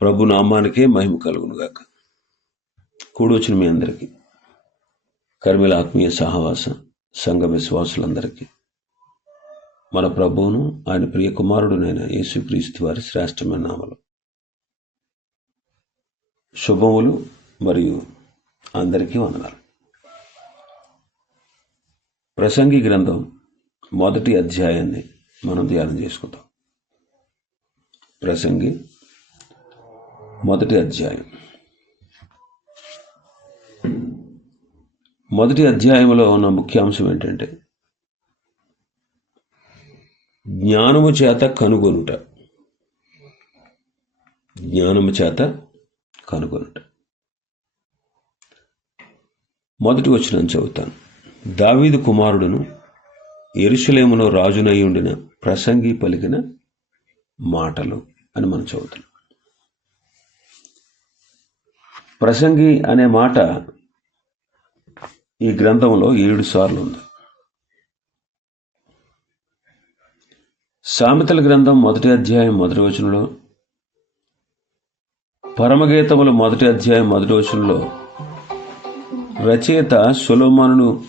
ప్రభు నామానికే మహిమ కలుగునుగాక. కూడొచ్చిన మీ అందరికీ కర్మిల ఆత్మీయ సహవాసం సంఘ విశ్వాసులందరికీ మన ప్రభువును ఆయన ప్రియ కుమారుడునైన యేసుక్రీస్తు వారి శ్రేష్టమైన నామలు శుభములు మరియు అందరికీ వందనాలు. ప్రసంగి గ్రంథం మొదటి అధ్యాయాన్ని మనం ధ్యానం చేసుకుందాం. ప్రసంగి మొదటి అధ్యాయం. మొదటి అధ్యాయంలో ఉన్న ముఖ్యాంశం ఏంటంటే జ్ఞానము చేత కనుగొనుట. జ్ఞానము చేత కనుగొనుట. మొదటి వచ్చిన చదువుతాను. దావీదు కుమారుడును ఎరుషలేములో రాజునై ఉండిన ప్రసంగి పలికిన మాటలు అని మనం చదువుతున్నాం ప్రసంగి అనే మాట ఈ గ్రంథంలో ఏడు సార్లు ఉంది. సామెతల గ్రంథం మొదటి అధ్యాయం మొదటి వచనంలో పరమగీతములు మొదటి అధ్యాయం మొదటి వచనంలో రచయిత సొలోమానును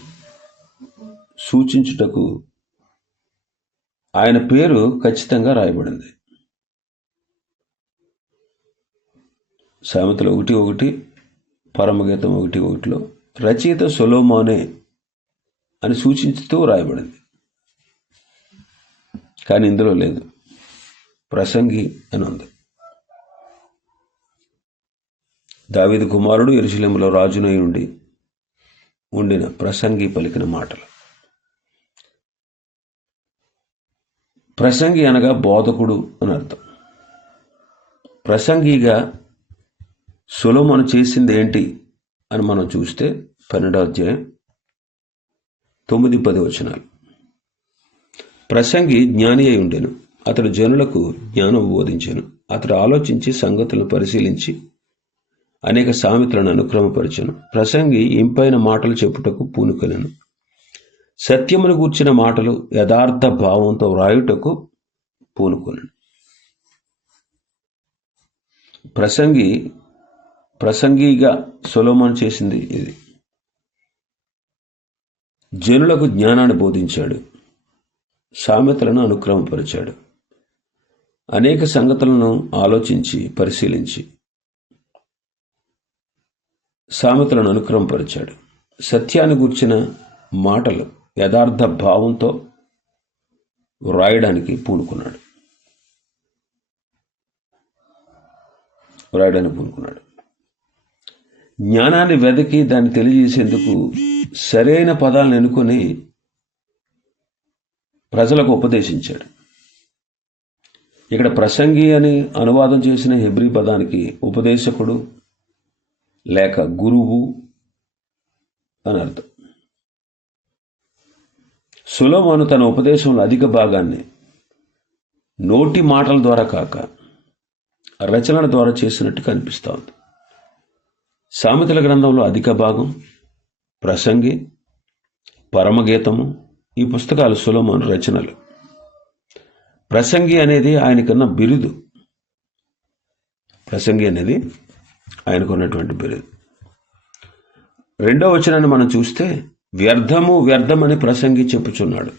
సూచించుటకు ఆయన పేరు ఖచ్చితంగా రాయబడింది. సామెతలు ఒకటి ఒకటి పరమగీతం ఒకటి ఒకటిలో రచయిత సొలోమానే అని సూచించుతూ రాయబడింది. కానీ ఇందులో లేదు. ప్రసంగి అని ఉంది. దావిద కుమారుడు ఎరుశలేములో రాజునై ఉండి ఉండిన ప్రసంగి పలికిన మాటలు. ప్రసంగి అనగా బోధకుడు అని అర్థం. ప్రసంగిగా సులోమను చేసింది ఏంటి అని మనం చూస్తే పన్నెండో అధ్యాయం తొమ్మిది పది వచనాలు. ప్రసంగి జ్ఞాని అయి ఉండెను. అతడు జనులకు జ్ఞానం బోధించాను. అతడు ఆలోచించి సంగతులను పరిశీలించి అనేక సామెతలను అనుక్రమపరిచాను. ప్రసంగి ఇంపైన మాటలు చెప్పుటకు పూనుకొనెను. సత్యమును కూర్చిన మాటలు యథార్థ భావంతో వ్రాయుటకు పూనుకొనెను. ప్రసంగి ప్రసంగిగా సొలోమన్ చేసింది ఇది. జనులకు జ్ఞానాన్ని బోధించాడు. సామెతలను అనుక్రమపరిచాడు. అనేక సంగతులను ఆలోచించి పరిశీలించి సామెతలను అనుక్రమపరిచాడు. సత్యాన్ని గూర్చిన మాటలు యథార్థ భావంతో వ్రాయడానికి పూనుకున్నాడు. వ్రాయడానికి పూనుకున్నాడు. జ్ఞానాన్ని వెదకి దాన్ని తెలియజేసేందుకు సరైన పదాలను ఎన్నుకొని ప్రజలకు ఉపదేశించాడు. ఇక్కడ ప్రసంగి అని అనువాదం చేసిన హెబ్రి పదానికి ఉపదేశకుడు లేక గురువు అని అర్థం. సులోమాను తన ఉపదేశంలో అధిక భాగాన్ని నోటి మాటల ద్వారా కాక రచనల ద్వారా చేసినట్టు కనిపిస్తోంది సామెతల గ్రంథంలో అధిక భాగం ప్రసంగి పరమగీతము ఈ పుస్తకాలు సులభమైన రచనలు. ప్రసంగి అనేది ఆయనకున్న బిరుదు. ప్రసంగి అనేది ఆయనకున్నటువంటి బిరుదు. రెండో వచనాన్ని మనం చూస్తే వ్యర్థము వ్యర్థమని ప్రసంగి చెప్పుచున్నాడు.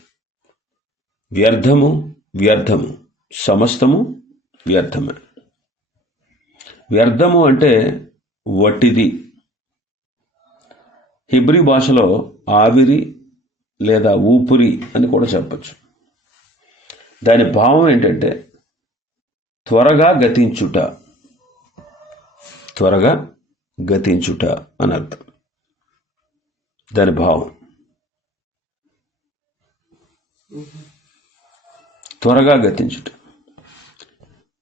వ్యర్థము వ్యర్థము సమస్తము వ్యర్థమే. వ్యర్థము అంటే వట్టిది హిబ్రి భాషలో ఆవిరి లేదా ఊపిరి అని కూడా చెప్పచ్చు. దాని భావం ఏంటంటే త్వరగా గతించుట. త్వరగా గతించుట అని అర్థం. దాని భావం. త్వరగా గతించుట.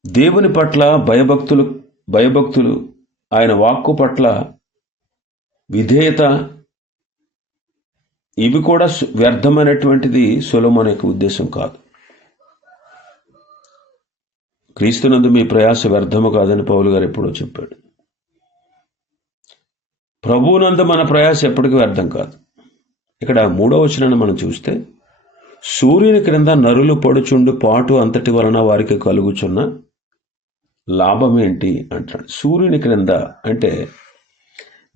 దేవుని పట్ల భయభక్తులు భయభక్తులు ఆయన వాక్కు పట్ల విధేయత ఇవి కూడా వ్యర్థమైనటువంటిది సులభం యొక్క ఉద్దేశం కాదు. క్రీస్తునందు మీ ప్రయాస వ్యర్థము కాదని పౌలు గారు ఎప్పుడో చెప్పాడు. ప్రభువునందు మన ప్రయాస ఎప్పటికీ వ్యర్థం కాదు. ఇక్కడ మూడో వచనాన్ని మనం చూస్తే సూర్యుని క్రింద నరులు పడుచుండు పాటు అంతటి వలన వారికి కలుగుచున్న లాభం ఏంటి అంటాడు. సూర్యుని క్రింద అంటే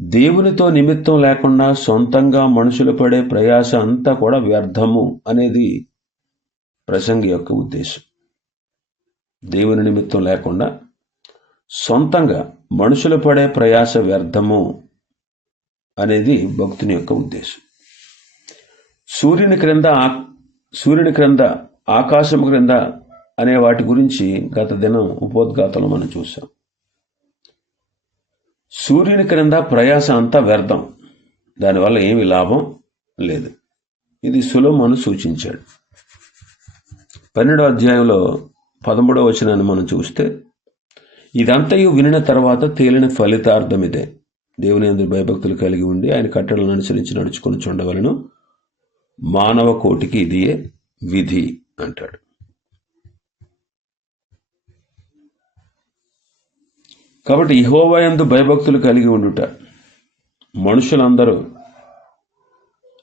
దేవునితో నిమిత్తం లేకుండా సొంతంగా మనుషులు పడే ప్రయాస అంతా కూడా వ్యర్థము అనేది ప్రసంగి యొక్క ఉద్దేశం. దేవుని నిమిత్తం లేకుండా సొంతంగా మనుషులు పడే ప్రయాస వ్యర్థము అనేది భక్తుని యొక్క ఉద్దేశం. సూర్యుని క్రింద సూర్యుని క్రింద ఆకాశం క్రింద అనే వాటి గురించి గత దినం ఉపోద్ఘాతంలో మనం చూసాం సూర్యుని క్రింద ప్రయాస అంతా వ్యర్థం. దానివల్ల ఏమి లాభం లేదు. ఇది సులోమను సూచించాడు. పన్నెండవ అధ్యాయంలో పదమూడవ వచనాన్ని మనం చూస్తే ఇదంతయు వినిన తర్వాత తేలిన ఫలితార్థం ఇదే. దేవుని అందరి భయభక్తులు కలిగి ఉండి ఆయన కట్టడలను అనుసరించి నడుచుకొని చూడవలను. మానవ కోటికి ఇదియే విధి అంటాడు. కాబట్టి ఇహోవయందు భయభక్తులు కలిగి ఉండుట. మనుషులందరూ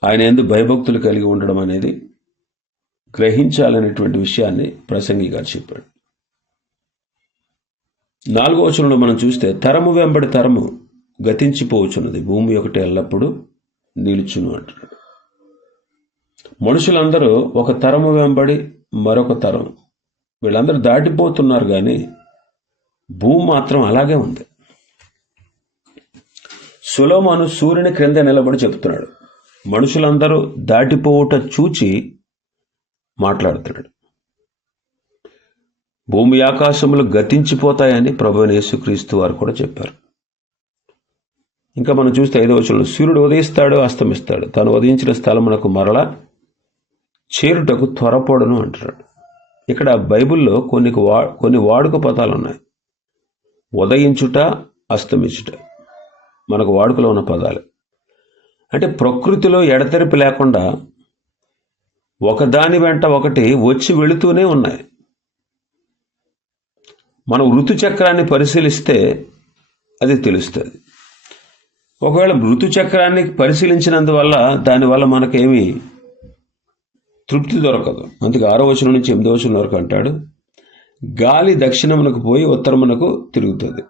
ఆయన ఎందు భయభక్తులు కలిగి ఉండడం అనేది గ్రహించాలనేటువంటి విషయాన్ని ప్రసంగి గారు చెప్పాడు. నాలుగో వచనంలో మనం చూస్తే తరము వెంబడి తరము గతించిపోవచ్చున్నది. భూమి ఒకటి ఎల్లప్పుడూ నిలుచును అంటున్నాడు మనుషులందరూ ఒక తరము వెంబడి మరొక తరం. వీళ్ళందరూ దాటిపోతున్నారు కానీ భూమి మాత్రం అలాగే ఉంది. సులోమాను సూర్యుని క్రింద నిలబడి చెప్తున్నాడు మనుషులందరూ దాటిపోవుట చూచి మాట్లాడుతున్నాడు. భూమి ఆకాశములు గతించిపోతాయని ప్రభు యేసుక్రీస్తు వారు కూడా చెప్పారు. ఇంకా మనం చూస్తే ఐదవ వచనంలో సూర్యుడు ఉదయిస్తాడు అస్తమిస్తాడు. తను ఉదయించిన స్థలమునకు మరల చేరుటకు త్వరపడను అంటున్నాడు. ఇక్కడ బైబిల్లో కొన్ని వా కొన్ని వాడుక పదాలు ఉన్నాయి ఉదయించుట అస్తమించుట. మనకు వాడుకలో ఉన్న పదాలు. అంటే ప్రకృతిలో ఎడతెరిపి లేకుండా ఒకదాని వెంట ఒకటి వచ్చి వెళుతూనే ఉన్నాయి. మనం ఋతుచక్రాన్ని పరిశీలిస్తే అది తెలుస్తుంది. ఒకవేళ ఋతుచక్రాన్ని పరిశీలించినందువల్ల దానివల్ల మనకేమి తృప్తి దొరకదు. అందుకే ఆరో వచనం నుంచి ఎనిమిదో వచనం వరకు అంటాడు గాలి దక్షిణమునకు పోయి ఉత్తరమునకు తిరుగుతుంది.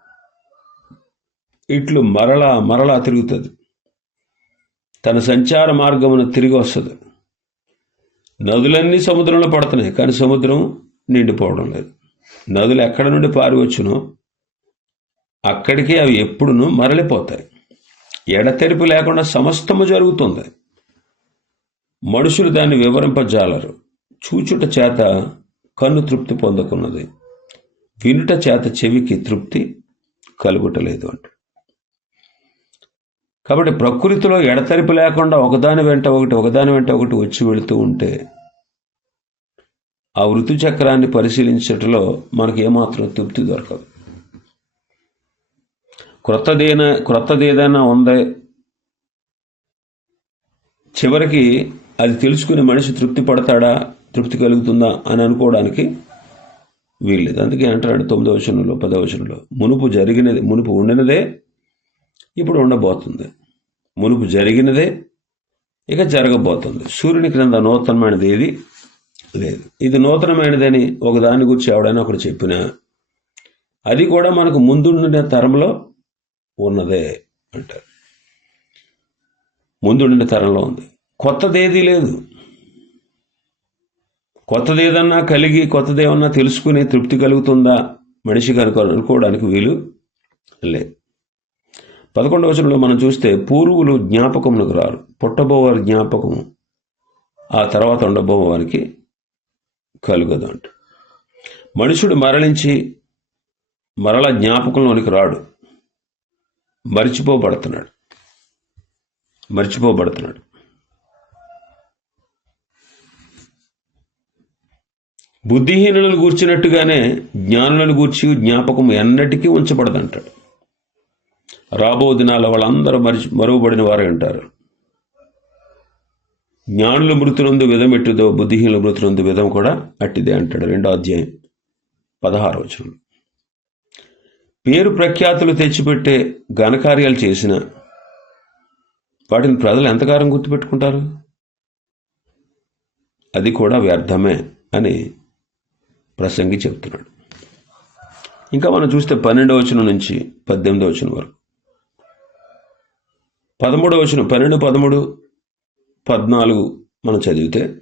ఇట్లు మరలా మరలా తిరుగుతుంది. తన సంచార మార్గమున తిరిగి వస్తుంది. నదులన్నీ సముద్రంలో పడుతున్నాయి కానీ సముద్రం నిండిపోవడం లేదు. నదులు ఎక్కడ నుండి పారివచ్చునో అక్కడికి అక్కడికే అవి ఎప్పుడునూ మరలిపోతాయి. ఎడతెరిపి లేకుండా సమస్తము జరుగుతుంది. మనుషులు దాన్ని వివరింపజాలరు. చూచుట చేత కన్ను తృప్తి పొందుకున్నది. వినుట చేత చెవికి తృప్తి కలుగుటలేదు అంట. కాబట్టి ప్రకృతిలో ఎడతెరిపి లేకుండా ఒకదాని వెంట ఒకటి ఒకదాని వెంట ఒకటి వచ్చి వెళుతూ ఉంటే ఆ ఋతు చక్రాన్ని పరిశీలించటంలో మనకు ఏమాత్రం తృప్తి దొరకదు. క్రొత్తదేనా క్రొత్తది ఏదైనా ఉందే చివరికి అది తెలుసుకుని మనిషి తృప్తి పడతాడా? తృప్తి కలుగుతుందా అని అనుకోవడానికి వీల్లేదు. అందుకే అంటాడు తొమ్మిదవ వచనంలో పదవ వచనంలో. మునుపు జరిగినది మునుపు ఉండినదే ఇప్పుడు ఉండబోతుంది. మునుపు జరిగినదే ఇక జరగబోతుంది. సూర్యుని క్రింద నూతనమైనది ఏది? లేదు. ఇది నూతనమైనదని ఒక దాని గురించి ఎవడైనా ఒకటి చెప్పినా అది కూడా మనకు ముందుండిన తరంలో ఉన్నదే అంటారు. ముందుండిన తరంలో ఉంది. కొత్తదేదీ లేదు. కొత్తది ఏదన్నా కలిగి కొత్తది ఏమన్నా తెలుసుకునే తృప్తి కలుగుతుందా? మనిషి కనుక అనుకోవడానికి వీలు లేదు. పదకొండవ వచనంలో మనం చూస్తే పూర్వులు జ్ఞాపకమునకు రారు. పుట్టబోవారి జ్ఞాపకము ఆ తర్వాత ఉండబోవారికి కలుగదు అంట. మనుషుడు మరణించి మరల జ్ఞాపకంలోనికి రాడు. మరిచిపోబడుతున్నాడు. మరిచిపోబడుతున్నాడు. బుద్ధిహీనులను గూర్చినట్టుగానే జ్ఞానులను గూర్చి జ్ఞాపకం ఎన్నటికీ ఉంచబడదంటాడు. రాబో దినాల వాళ్ళందరూ మరిచి మరువబడిన వారే అంటారు. జ్ఞానుల మృతులందు విధం ఎట్టుదో బుద్ధిహీనుల మృతులందు విధం కూడా అట్టిదే అంటాడు రెండో అధ్యాయం పదహారు వచనం. పేరు ప్రఖ్యాతులు తెచ్చిపెట్టే ఘనకార్యాలు చేసిన వాటిని ప్రజలు ఎంతకాలం గుర్తుపెట్టుకుంటారు? అది కూడా వ్యర్థమే అని ప్రసంగి చెప్తున్నాడు ఇంకా మనం చూస్తే పన్నెండవ వచనం నుంచి పద్దెనిమిదవ వచనం వరకు. పదమూడవ వచనం పన్నెండు పదమూడు పద్నాలుగు మనం చదివితే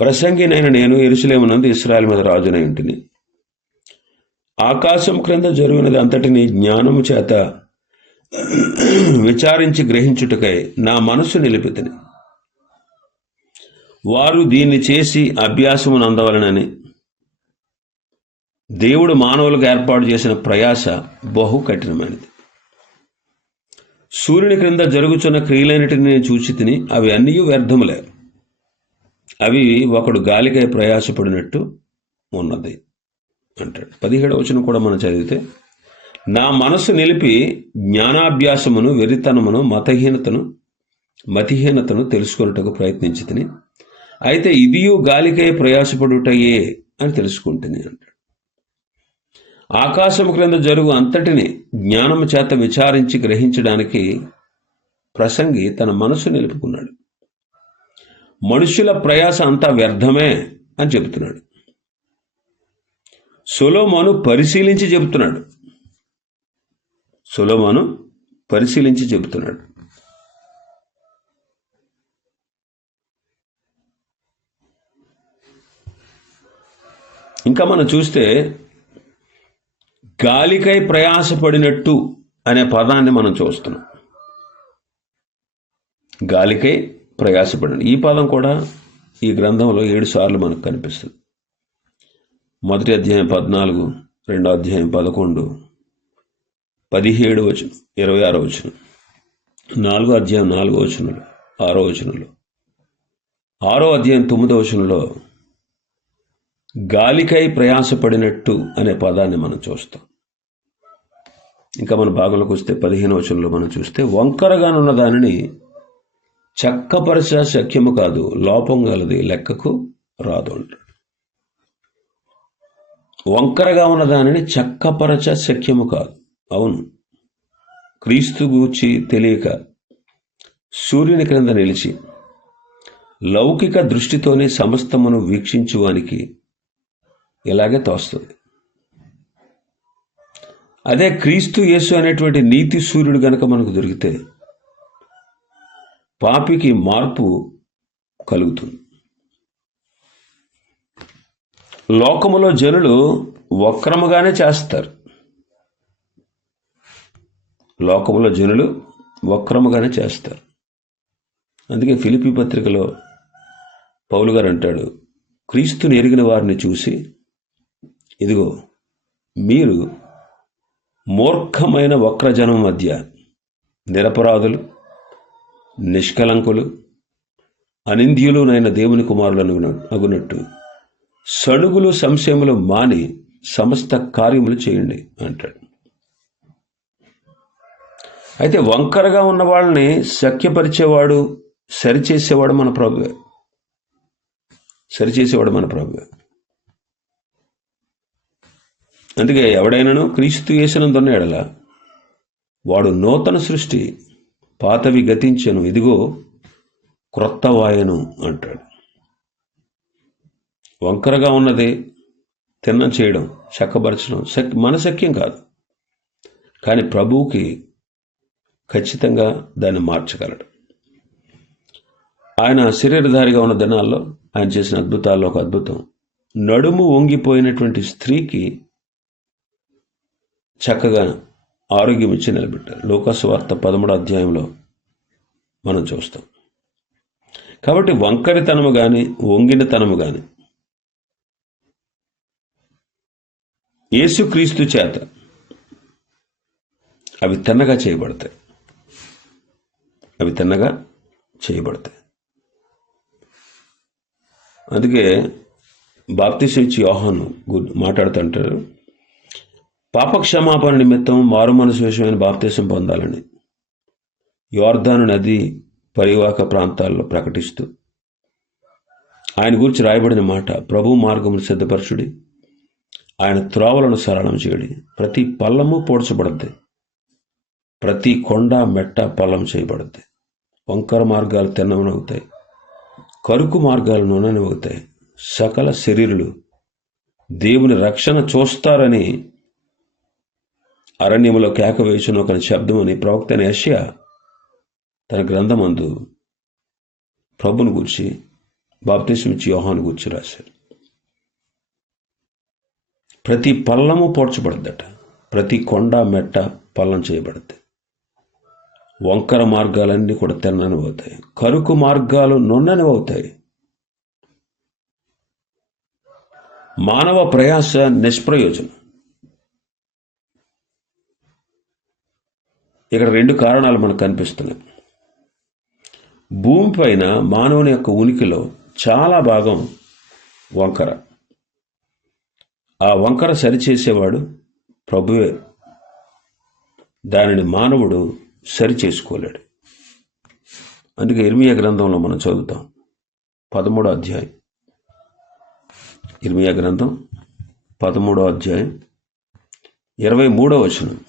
ప్రసంగినైన నేను ఎరుసలేమునందు ఇస్రాయల్ మీద రాజునై ఇంటిని ఆకాశం క్రింద జరిగినది అంతటిని జ్ఞానము చేత విచారించి గ్రహించుటకై నా మనసు నిలిపితిని. వారు దీన్ని చేసి అభ్యాసమును అందవలనని దేవుడు మానవులకు ఏర్పాటు చేసిన ప్రయాస బహు కఠినమైనది. సూర్యుని క్రింద జరుగుతున్న క్రియలన్నిటిని నేను చూచి తిని అవి అన్నీ వ్యర్థములే. అవి ఒకడు గాలికై ప్రయాసపడినట్టు ఉన్నది అంటాడు. పదిహేడు వచనం కూడా మనం చదివితే నా మనసు నిలిపి జ్ఞానాభ్యాసమును వెరితనమును మతహీనతను మతిహీనతను తెలుసుకొనుటకు ప్రయత్నించి తిని అయితే ఇదియు గాలికై ప్రయాసపడుటయే అని తెలుసుకుంటుంది అంటాడు. ఆకాశము క్రింద జరుగు అంతటిని జ్ఞానము చేత విచారించి గ్రహించడానికి ప్రసంగి తన మనసు నిలుపుకున్నాడు. మనుషుల ప్రయాస అంతా వ్యర్థమే అని చెబుతున్నాడు. సొలోమాను పరిశీలించి చెబుతున్నాడు. సొలోమాను పరిశీలించి చెబుతున్నాడు. ఇంకా మనం చూస్తే గాలికై ప్రయాసపడినట్టు అనే పదాన్ని మనం చూస్తున్నాం. గాలికై ప్రయాసపడిన ఈ పదం కూడా ఈ గ్రంథంలో ఏడు సార్లు మనకు కనిపిస్తుంది. మొదటి అధ్యాయం పద్నాలుగు రెండో అధ్యాయం పదకొండు పదిహేడు వచనం ఇరవై ఆరో వచనం నాలుగో అధ్యాయం నాలుగో వచనంలో ఆరో వచనంలో ఆరో అధ్యాయం తొమ్మిదో వచనంలో గాలికై ప్రయాసపడినట్టు అనే పదాన్ని మనం చూస్తాం. ఇంకా మన భాగంలోకి వస్తే పదిహేను వచనంలో మనం చూస్తే వంకరగానున్న దానిని చక్కపరచ శక్యము కాదు లోపం గలది లెక్కకు రాదు అంటాడు వంకరగా ఉన్న దానిని చక్కపరచ శక్యము కాదు. అవును. క్రీస్తు గూర్చి తెలియక సూర్యుని క్రింద నిలిచి లౌకిక దృష్టితోనే సమస్తమును వీక్షించువానికి ఇలాగే తోస్తుంది. అదే క్రీస్తు యేసు అనేటువంటి నీతి సూర్యుడు గనక మనకు దొరికితే పాపికి మార్పు కలుగుతుంది. లోకములో జనులు వక్రముగానే చేస్తారు. లోకములో జనులు వక్రముగానే చేస్తారు. అందుకే ఫిలిపి పత్రికలో పౌలు గారు అంటాడు క్రీస్తుని ఎరిగిన వారిని చూసి ఇదిగో మీరు మూర్ఖమైన వక్రజనం మధ్య నిరపరాధులు నిష్కలంకులు అనింద్యులునైన దేవుని కుమారులను అగునట్టు సణుగులు సంశయములు మాని సమస్త కార్యములు చేయండి అంటాడు. అయితే వంకరగా ఉన్న వాళ్ళని సఖ్యపరిచేవాడు సరిచేసేవాడు మన ప్రభువే. సరిచేసేవాడు మన ప్రభువే. అందుకే ఎవడైనాను క్రీస్తు వేసినందున్న ఎడల. వాడు నూతన సృష్టి పాతవి గతించను ఇదిగో క్రొత్త వాయను అంటాడు. వంకరగా ఉన్నది తిన్నం చేయడం చక్కబరచడం శక్ మన శక్యం కాదు. కానీ ప్రభువుకి ఖచ్చితంగా దాన్ని మార్చగలడు. ఆయన శరీరధారిగా ఉన్న దినాల్లో ఆయన చేసిన అద్భుతాల్లో ఒక అద్భుతం. నడుము వంగిపోయినటువంటి స్త్రీకి చక్కగా ఆరోగ్యం ఇచ్చి నిలబెట్టారు. లోకస్ వార్త పదమూడు అధ్యాయంలో మనం చూస్తాం. కాబట్టి వంకరితనము కానీ వంగినతనము కానీ యేసుక్రీస్తు చేత అవి తిన్నగా చేయబడతాయి. అవి తిన్నగా చేయబడతాయి. అందుకే బాప్తిసం ఇచ్చి యోహాను గు- మాట్లాడుతుంటారు. పాపక్షమాపణ నిమిత్తం మారు మనసు విషయమైన బాప్తీసం పొందాలని యోర్ధాను నది పరివాహక ప్రాంతాల్లో ప్రకటిస్తూ ఆయన గురించి రాయబడిన మాట ప్రభు మార్గమును సిద్ధపరచుడి ఆయన త్రోవలను సరళం చేయడి. ప్రతి పల్లము పోడ్చబడద్ది ప్రతి కొండ మెట్ట పల్లం చేయబడద్ది. వంకర మార్గాలు తిన్నవనవుతాయి కరుకు మార్గాలు నూనెనవుతాయి సకల శరీరులు దేవుని రక్షణ చూస్తారని అరణ్యములో కేక వేసిన ఒక శబ్దం అని ప్రవక్త అయిన తన గ్రంథమందు ప్రభుని గురించి బాప్తిష్మిచ్చి యోహాను గురించి రాశారు ప్రతి పల్లము పోడ్చబడద్దట ప్రతి కొండ మెట్ట పల్లం చేయబడద్ది వంకర మార్గాలన్నీ కూడా తిన్నని అవుతాయి కరుకు మార్గాలు నొన్నని అవుతాయి మానవ ప్రయాస నిష్ప్రయోజనం. ఇక్కడ రెండు కారణాలు మనకు కనిపిస్తున్నాయి. భూమిపైన మానవుని యొక్క ఉనికిలో చాలా భాగం వంకర. ఆ వంకర సరిచేసేవాడు ప్రభువే. దానిని మానవుడు సరి చేసుకోలేడు అందుకే ఇర్మియా గ్రంథంలో మనం చదువుతాం. పదమూడో అధ్యాయం. ఇర్మియా గ్రంథం పదమూడో అధ్యాయం. ఇరవై మూడో వచనం.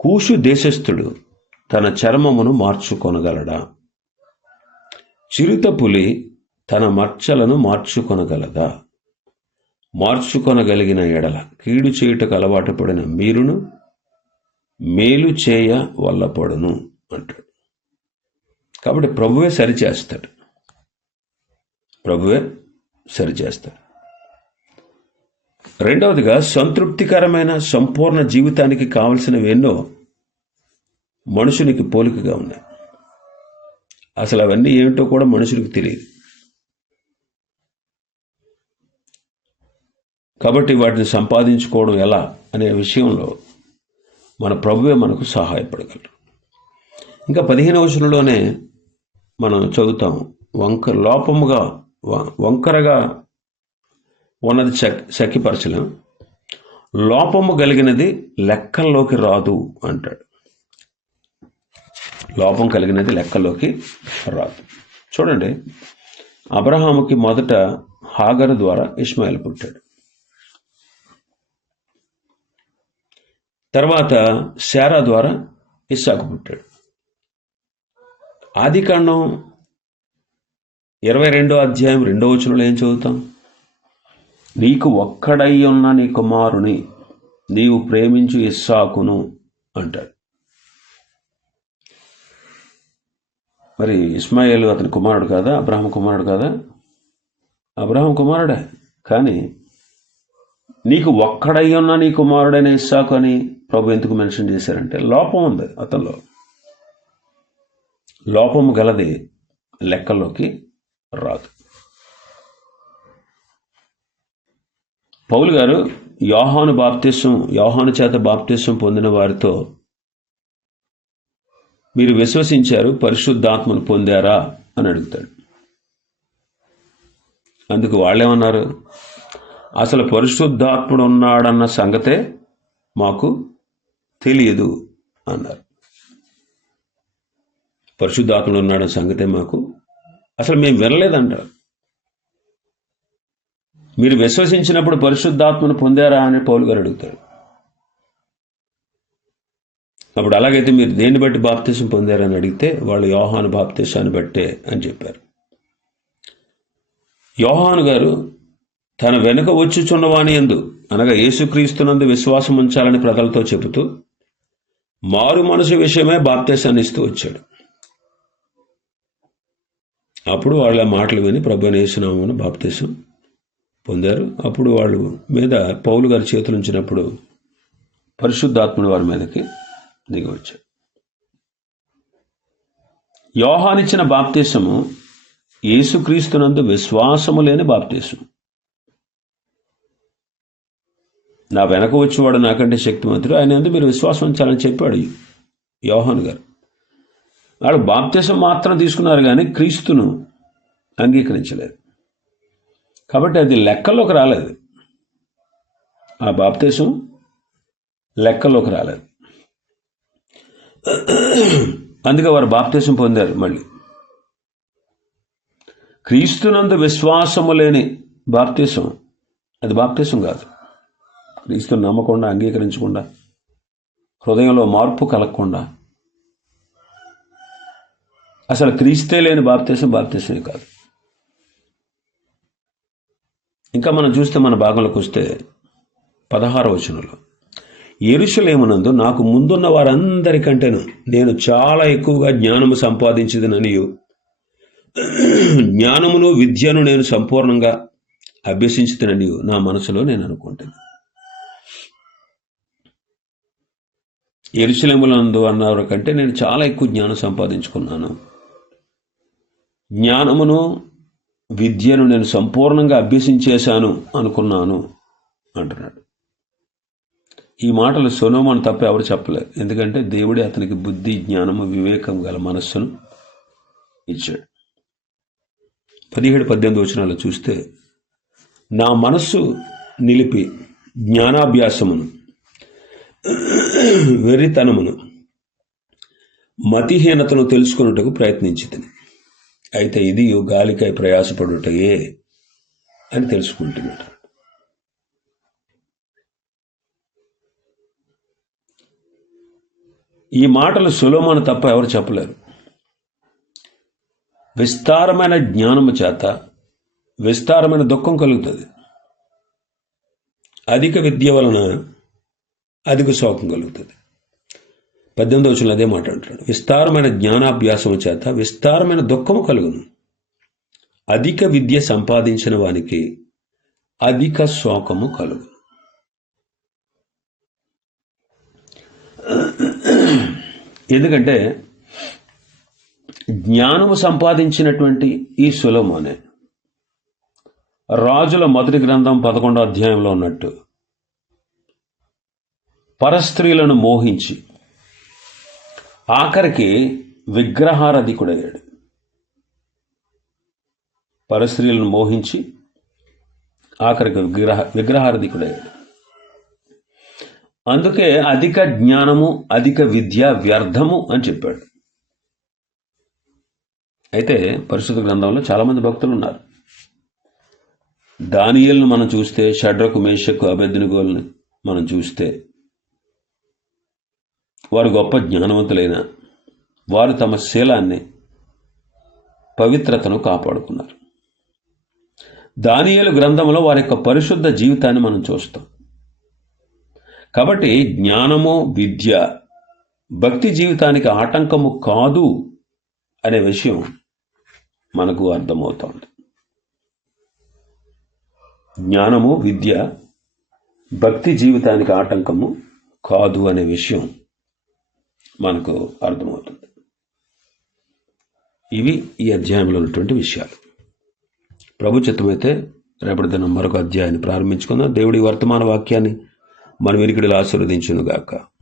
కూషు దేశస్థుడు తన చర్మమును మార్చుకొనగలడా? చిరుత పులి తన మచ్చలను మార్చుకొనగలదా? మార్చుకొనగలిగిన ఎడల కీడు చేయుటకు అలవాటు పడిన మీరును మేలు చేయ వల్లపడును అంటాడు. కాబట్టి ప్రభువే సరిచేస్తాడు. ప్రభువే సరిచేస్తాడు. రెండవదిగా సంతృప్తికరమైన సంపూర్ణ జీవితానికి కావలసినవి ఎన్నో మనుషునికి పోలికగా ఉన్నాయి. అసలు అవన్నీ ఏమిటో కూడా మనుషులకు తెలియదు. కాబట్టి వాటిని సంపాదించుకోవడం ఎలా అనే విషయంలో మన ప్రభువే మనకు సహాయపడగలరు. ఇంకా పదిహేను వచనంలోనే మనం చదువుతాము వంక లోపముగా వంకరగా ఉన్నది చక్ లోపము కలిగినది లెక్కల్లోకి రాదు అంటాడు. లోపం కలిగినది లెక్కలోకి రాదు. చూడండి అబ్రహాముకి మొదట హాగరు ద్వారా ఇస్మాయిల్ పుట్టాడు. తర్వాత శారా ద్వారా ఇస్సాకు పుట్టాడు. ఆదికాండం ఇరవై రెండో అధ్యాయం రెండో వచనంలో ఏం చదువుతాం? నీకు ఒక్కడై ఉన్న నీ కుమారుని నీవు ప్రేమించు ఇస్సాకును అంటాడు. మరి ఇస్మాయిల్ అతని కుమారుడు కాదా? అబ్రహం కుమారుడు కాదా? అబ్రహం కుమారుడే. కానీ నీకు ఒక్కడై ఉన్న నీ కుమారుడైన ఇస్సాకు అని ప్రభు ఎందుకు మెన్షన్ చేశారంటే లోపం ఉంది అతనిలో. లోపము గలది లెక్కలోకి రాదు. పౌలు గారు యోహాను బాప్తిసం యోహాను చేత బాప్తిసం పొందిన వారితో మీరు విశ్వసించారు పరిశుద్ధాత్మను పొందారా అని అడుగుతాడు. అందుకు వాళ్ళేమన్నారు? అసలు పరిశుద్ధాత్ముడు ఉన్నాడన్న సంగతే మాకు తెలియదు అన్నారు. పరిశుద్ధాత్ముడు ఉన్నాడన్న సంగతే మాకు అసలు మేము వినలేదంటారు. మీరు విశ్వసించినప్పుడు పరిశుద్ధాత్మను పొందారా అని పౌలు గారు అడుగుతాడు అప్పుడు అలాగైతే మీరు దేన్ని బట్టి బాప్తీసం పొందారని అడిగితే వాళ్ళు యోహాను బాప్తీసాన్ని బట్టే అని చెప్పారు. యోహాను గారు తన వెనుక వచ్చుచున్నవాని ఎందు అనగా యేసుక్రీస్తునందు విశ్వాసం ఉంచాలని ప్రజలతో చెబుతూ మారు మనసు విషయమే బాప్తీసాన్ని ఇస్తూ వచ్చాడు. అప్పుడు వాళ్ళ మాటలు విని ప్రభు నేసునామని బాప్తీసం పొందారు. అప్పుడు వాళ్ళు మీద పౌలు గారి చేతులు ఉంచినప్పుడు పరిశుద్ధాత్ముడు వారి మీదకి దిగి యోహానిచ్చిన బాప్తీసము యేసుక్రీస్తునందు విశ్వాసము లేని బాప్తీసం. నా వెనక వచ్చేవాడు నాకంటే శక్తివంతుడు ఆయన ఎందుకు మీరు విశ్వాసం ఉంచాలని చెప్పాడు యోహాన్ గారు. వాడు బాప్తీసం మాత్రం తీసుకున్నారు కానీ క్రీస్తును అంగీకరించలేదు. కాబట్టి అది లెక్కల్లోకి రాలేదు. ఆ బాప్తీసం లెక్కల్లోకి రాలేదు. అందుకే వారు బాప్తేశం పొందారు మళ్ళీ. క్రీస్తునందు విశ్వాసము లేని బాప్తీసం. అది బాప్తీసం కాదు. క్రీస్తుని నమ్మకుండా అంగీకరించకుండా హృదయంలో మార్పు కలగకుండా. అసలు క్రీస్తే లేని బాప్తీసం బాప్తీసమే కాదు. ఇంకా మనం చూస్తే మన భాగంలోకి వస్తే పదహార వచనంలో ఎరుషలేమునందు నాకు ముందున్న వారందరికంటేను నేను చాలా ఎక్కువగా జ్ఞానము సంపాదించదననియు జ్ఞానమును విద్యను నేను సంపూర్ణంగా అభ్యసించుతుననియు నా మనసులో నేను అనుకుంటాను ఎరుశలేములందు అన్నవారి కంటే నేను చాలా ఎక్కువ జ్ఞానం సంపాదించుకున్నాను. జ్ఞానమును విద్యను నేను సంపూర్ణంగా అభ్యసించేశాను అనుకున్నాను అంటున్నాడు. ఈ మాటలు సొనోమన్ తప్ప ఎవరు చెప్పలేదు. ఎందుకంటే దేవుడే అతనికి బుద్ధి జ్ఞానము వివేకం గల మనస్సును ఇచ్చాడు. పదిహేడు పద్దెనిమిది వచనాలు చూస్తే నా మనస్సు నిలిపి జ్ఞానాభ్యాసమును వెర్రితనమును మతిహీనతను తెలుసుకున్నట్టుకు ప్రయత్నించింది అయితే ఇది గాలికై ప్రయాసపడుటయే అని తెలుసుకుంటున్నాడు. ఈ మాటలు సులోమను తప్ప ఎవరు చెప్పలేరు. విస్తారమైన జ్ఞానము చేత విస్తారమైన దుఃఖం కలుగుతుంది. అధిక విద్య వలన అధిక శోకం కలుగుతుంది. పద్దెనిమిది వచ్చిన అదే మాట అంటాడు విస్తారమైన జ్ఞానాభ్యాసం చేత విస్తారమైన దుఃఖము కలుగును. అధిక విద్య సంపాదించిన వానికి అధిక శోకము కలుగు ఎందుకంటే జ్ఞానము సంపాదించినటువంటి ఈ సులభమనే. రాజుల మొదటి గ్రంథం పదకొండో అధ్యాయంలో ఉన్నట్టు పరస్త్రీలను మోహించి ఆఖరికి విగ్రహారధికుడయ్యాడు. పరస్త్రీలను మోహించి ఆఖరికి విగ్రహ విగ్రహారధికుడయ్యాడు. అందుకే అధిక జ్ఞానము అధిక విద్య వ్యర్థము అని చెప్పాడు. అయితే పరిశుద్ధ గ్రంథంలో చాలామంది భక్తులు ఉన్నారు. దానియల్ను మనం చూస్తే షడ్రకు మేషకు అభ్యర్థినిగోల్ని మనం చూస్తే వారు గొప్ప జ్ఞానవంతులైన వారు తమ శీలాన్ని పవిత్రతను కాపాడుకున్నారు. దానియలు గ్రంథంలో వారి యొక్క పరిశుద్ధ జీవితాన్ని మనం చూస్తాం. కాబట్టి జ్ఞానము విద్య భక్తి జీవితానికి ఆటంకము కాదు అనే విషయం మనకు అర్థమవుతోంది. జ్ఞానము విద్య భక్తి జీవితానికి ఆటంకము కాదు అనే విషయం మనకు అర్థమవుతుంది. ఇవి ఈ అధ్యాయంలో ఉన్నటువంటి విషయాలు. ప్రభు చిత్తమైతే రేపటి దినం మరొక అధ్యాయాన్ని ప్రారంభించుకుందాం. దేవుడి వర్తమాన వాక్యాన్ని మన వినికిడిలో ఆశీర్వదించునుగాక.